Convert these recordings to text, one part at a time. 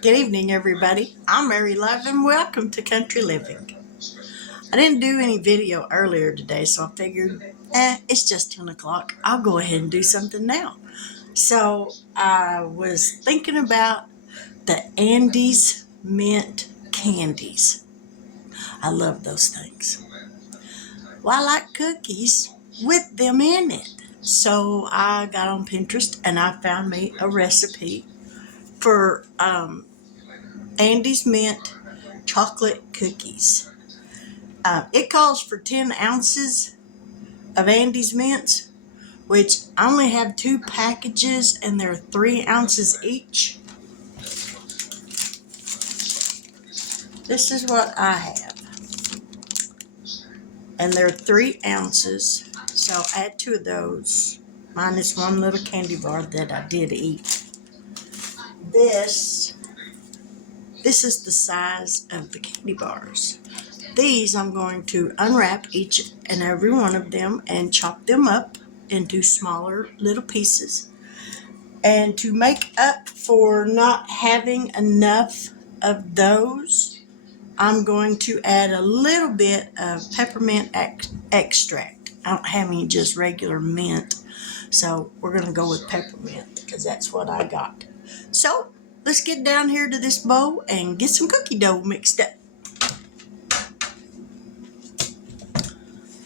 Good evening, everybody. I'm Mary Love, and welcome to Country Living. I didn't do any video earlier today, so I figured, it's just 10 o'clock. I'll go ahead and do something now. So I was thinking about the Andes mint candies. I love those things. Well, I like cookies with them in it. So I got on Pinterest and I found me a recipe for Andes mint chocolate cookies. It calls for 10 ounces of Andes mints, which I only have 2 packages and they're 3 ounces each. This is what I have. And they're 3 ounces, so add 2 of those, minus 1 little candy bar that I did eat. This is the size of the candy bars. These I'm going to unwrap each and every one of them and chop them up into smaller little pieces. And to make up for not having enough of those, I'm going to add a little bit of peppermint extract. I don't have any just regular mint, so we're going to go with peppermint because that's what I got. So let's get down here to this bowl and get some cookie dough mixed up.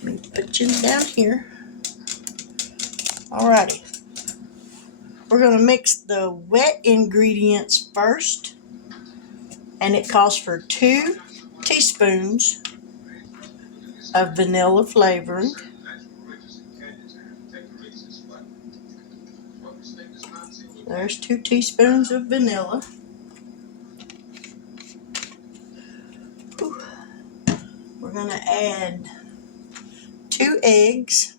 Let me put you down here. Alrighty. We're going to mix the wet ingredients first, and it calls for 2 teaspoons of vanilla flavoring. There's 2 teaspoons of vanilla. We're going to add 2 eggs.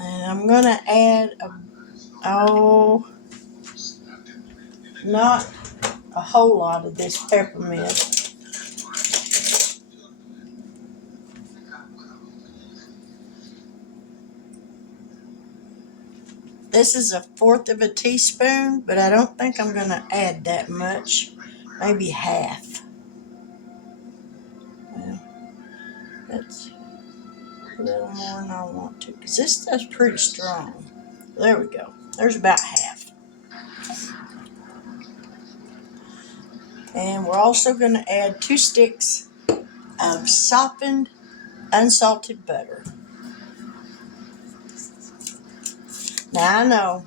And I'm going to add not a whole lot of this peppermint. This is 1/4 of a teaspoon, but I don't think I'm going to add that much. Maybe half. Well, that's a little more than I want to, because this stuff's pretty strong. There we go. There's about half. And we're also going to add 2 sticks of softened unsalted butter. Now I know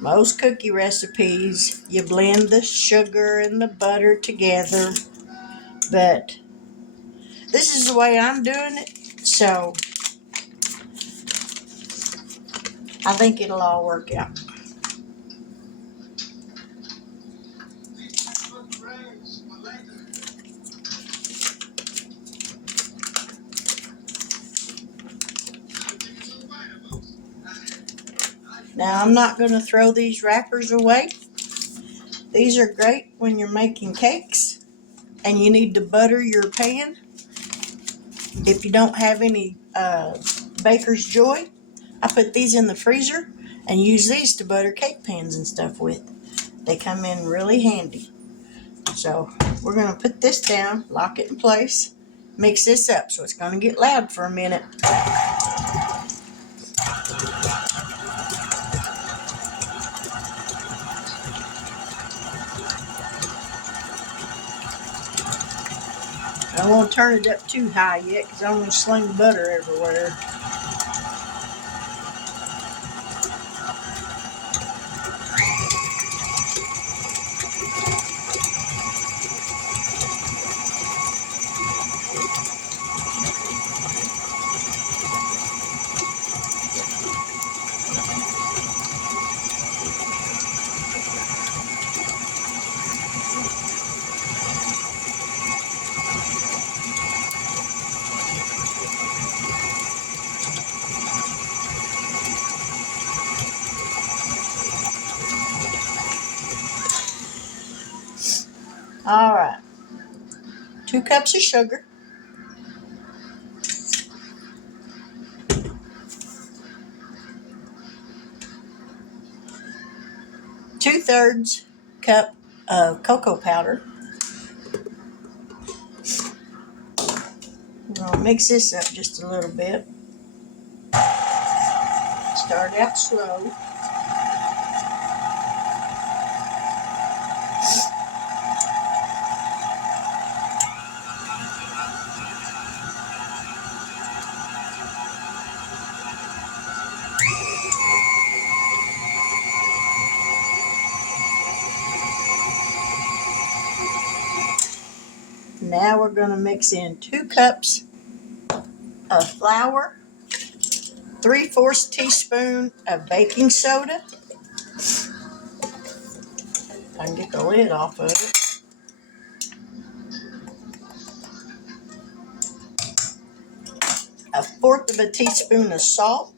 most cookie recipes you blend the sugar and the butter together, but this is the way I'm doing it, so I think it'll all work out. Now I'm not going to throw these wrappers away. These are great when you're making cakes and you need to butter your pan. If you don't have any Baker's Joy, I put these in the freezer and use these to butter cake pans and stuff with. They come in really handy. So we're going to put this down, lock it in place, mix this up. So it's going to get loud for a minute. I won't turn it up too high yet because I'm going to sling butter everywhere. All right. 2 cups of sugar. 2/3 cup of cocoa powder. We're going to mix this up just a little bit. Start out slow. Now we're going to mix in 2 cups of flour, 3/4 teaspoon of baking soda. If I can get the lid off of it. 1/4 teaspoon of salt.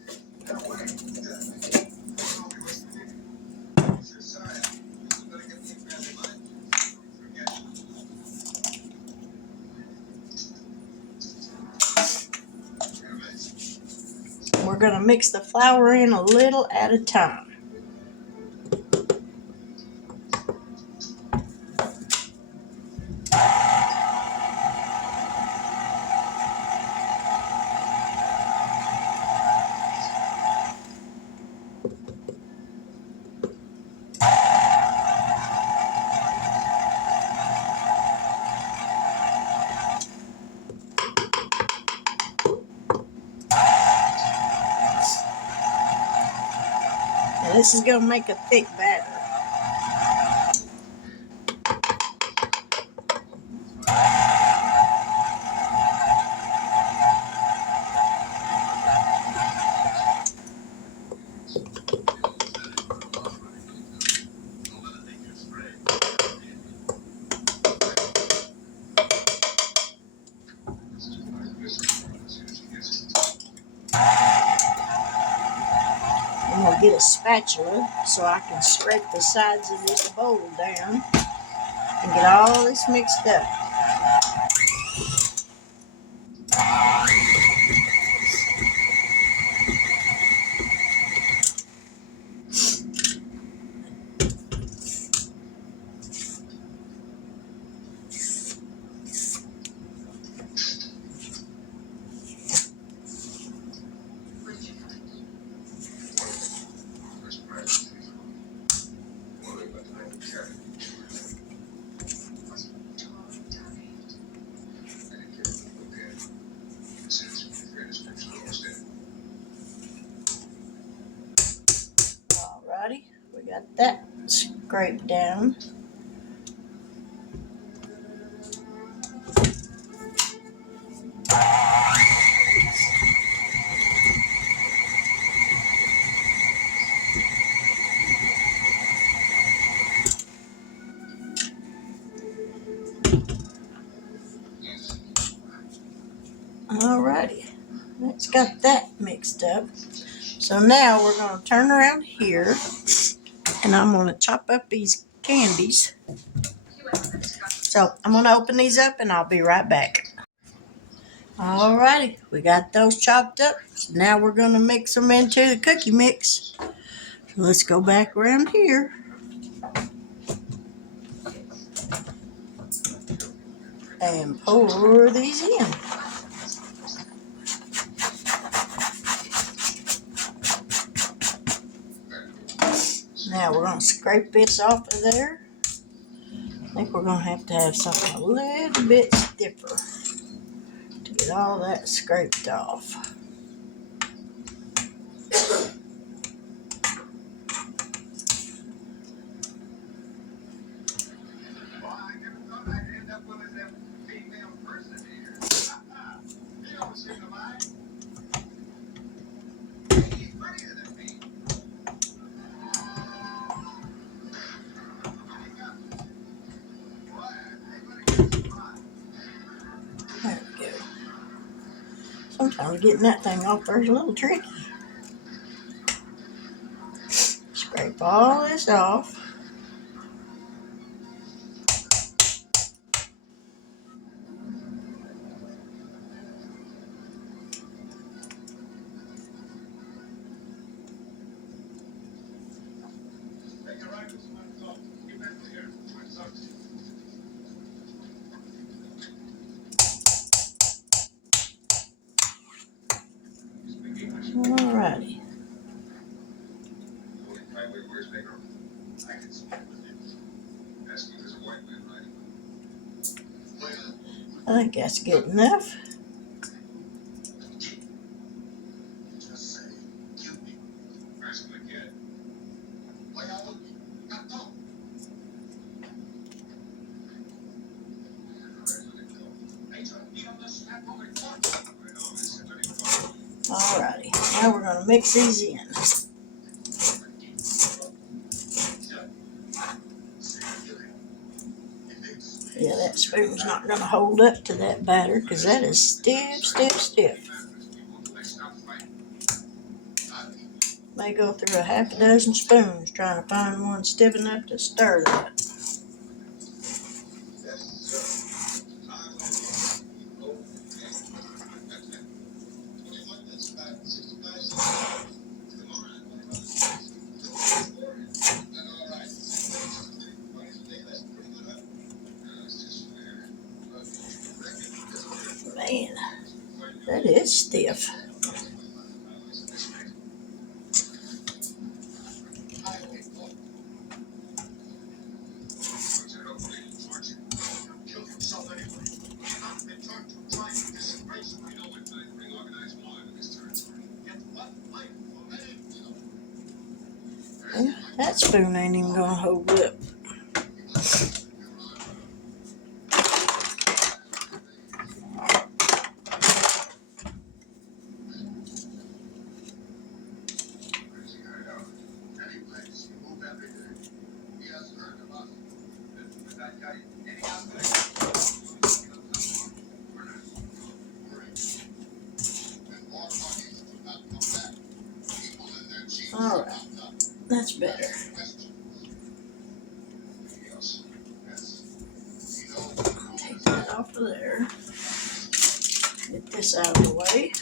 We're going to mix the flour in a little at a time. And this is going to make a thick batter. I'm going to get a spatula so I can scrape the sides of this bowl down and get all this mixed up. Alrighty, we got that scraped down. Alrighty, that's got that mixed up. So now we're going to turn around here and I'm going to chop up these candies. So I'm going to open these up and I'll be right back. Alrighty, we got those chopped up. Now we're going to mix them into the cookie mix. So let's go back around here. And pour these in. Now we're going to scrape this off of there. I think we're going to have something a little bit stiffer to get all that scraped off. There we go. Sometimes getting that thing off there is a little tricky. Scrape all this off. I think that's good enough. Alrighty, now we're going to mix these in. Yeah, that spoon's not going to hold up to that batter because that is stiff, stiff, stiff. May go through a half a dozen spoons trying to find one stiff enough to stir that. Man, that is stiff. Well, that spoon ain't even going to hold up. Alright, that's better. Take that off of there. Get this out of the way.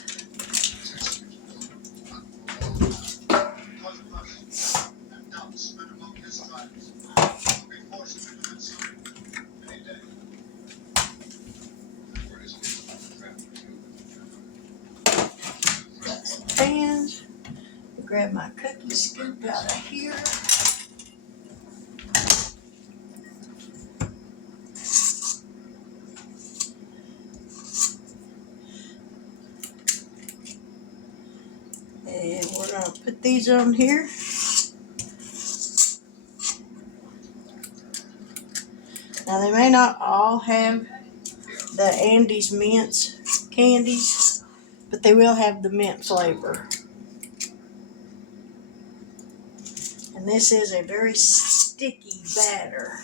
Pans. Grab my cookie scoop out of here. And we're going to put these on here. Now they may not all have the Andes mints candies, but they will have the mint flavor. And this is a very sticky batter.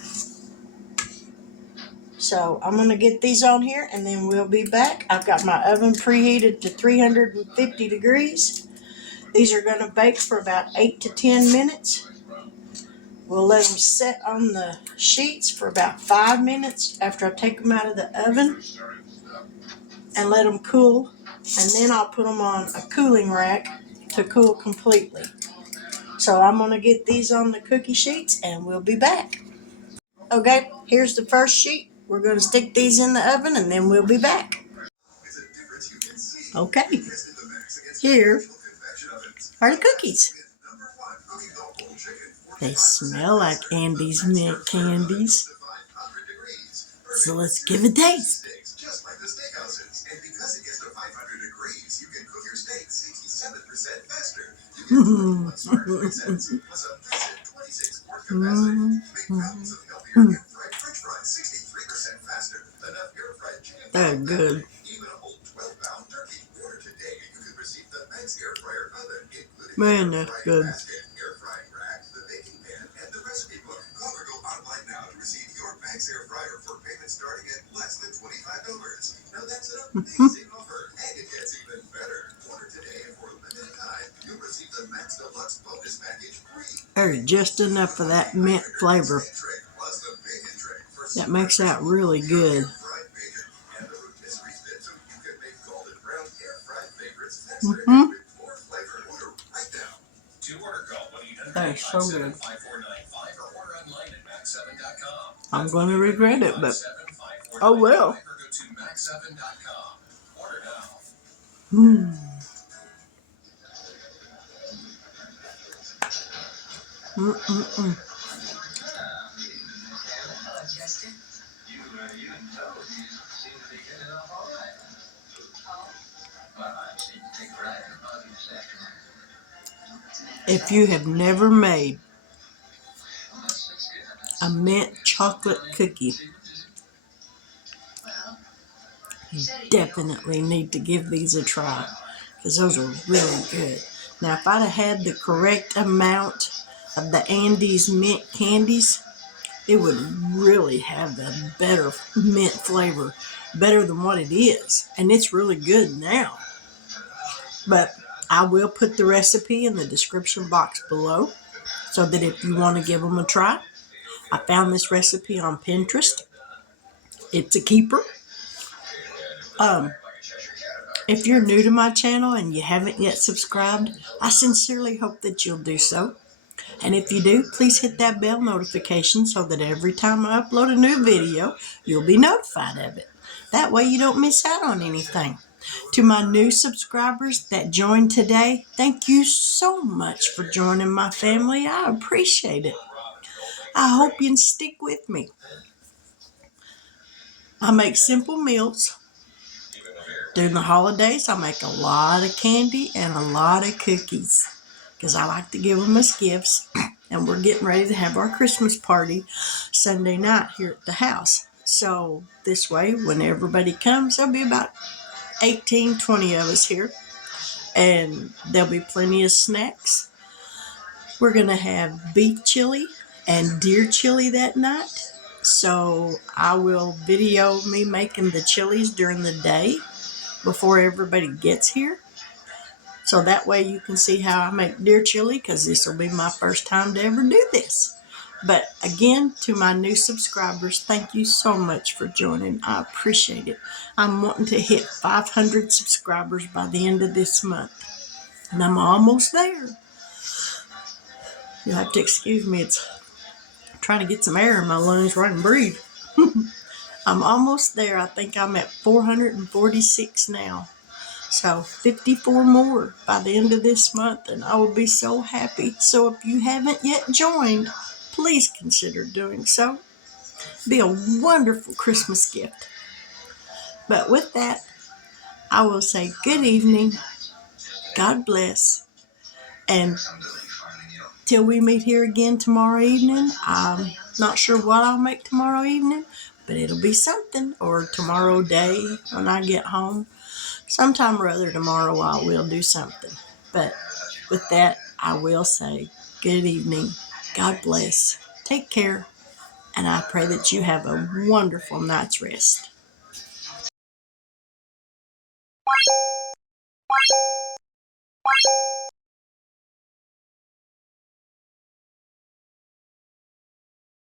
So I'm going to get these on here and then we'll be back. I've got my oven preheated to 350 degrees. These are going to bake for about 8 to 10 minutes. We'll let them set on the sheets for about 5 minutes after I take them out of the oven and let them cool. And then I'll put them on a cooling rack to cool completely. So I'm going to get these on the cookie sheets and we'll be back. Okay, here's the first sheet. We're going to stick these in the oven and then we'll be back. Okay, here are the cookies. They smell like Andes mint candies. So let's give it a taste. They're good. Man, that's good. There's just enough of that mint flavor. That makes that really good. That is so good. I'm going to regret it, but oh well. If you have never made a mint chocolate cookie, you definitely need to give these a try because those are really good. Now, if I'd have had the correct amount of the Andes mint candies, it would really have a better mint flavor, better than what it is. And it's really good now. But I will put the recipe in the description box below so that if you want to give them a try. I found this recipe on Pinterest. It's a keeper. If you're new to my channel and you haven't yet subscribed, I sincerely hope that you'll do so. And if you do, please hit that bell notification so that every time I upload a new video, you'll be notified of it. That way you don't miss out on anything. To my new subscribers that joined today, thank you so much for joining my family. I appreciate it. I hope you can stick with me. I make simple meals. During the holidays, I make a lot of candy and a lot of cookies because I like to give them as gifts. And we're getting ready to have our Christmas party Sunday night here at the house. So this way, when everybody comes, there'll be about 18, 20 of us here. And there'll be plenty of snacks. We're going to have beef chili and deer chili that night. So I will video me making the chilies during the day before everybody gets here. So that way you can see how I make deer chili, because this will be my first time to ever do this. But again, to my new subscribers, thank you so much for joining. I appreciate it. I'm wanting to hit 500 subscribers by the end of this month. And I'm almost there. You'll have to excuse me. It's trying to get some air in my lungs right and breathe. I'm almost there. I think I'm at 446 now. So 54 more by the end of this month, and I will be so happy. So if you haven't yet joined, please consider doing so. Be a wonderful Christmas gift. But with that, I will say good evening, God bless, and till we meet here again tomorrow evening. I'm not sure what I'll make tomorrow evening, but it'll be something, or tomorrow day when I get home. Sometime or other tomorrow I will do something. But with that, I will say good evening, God bless, take care, and I pray that you have a wonderful night's rest.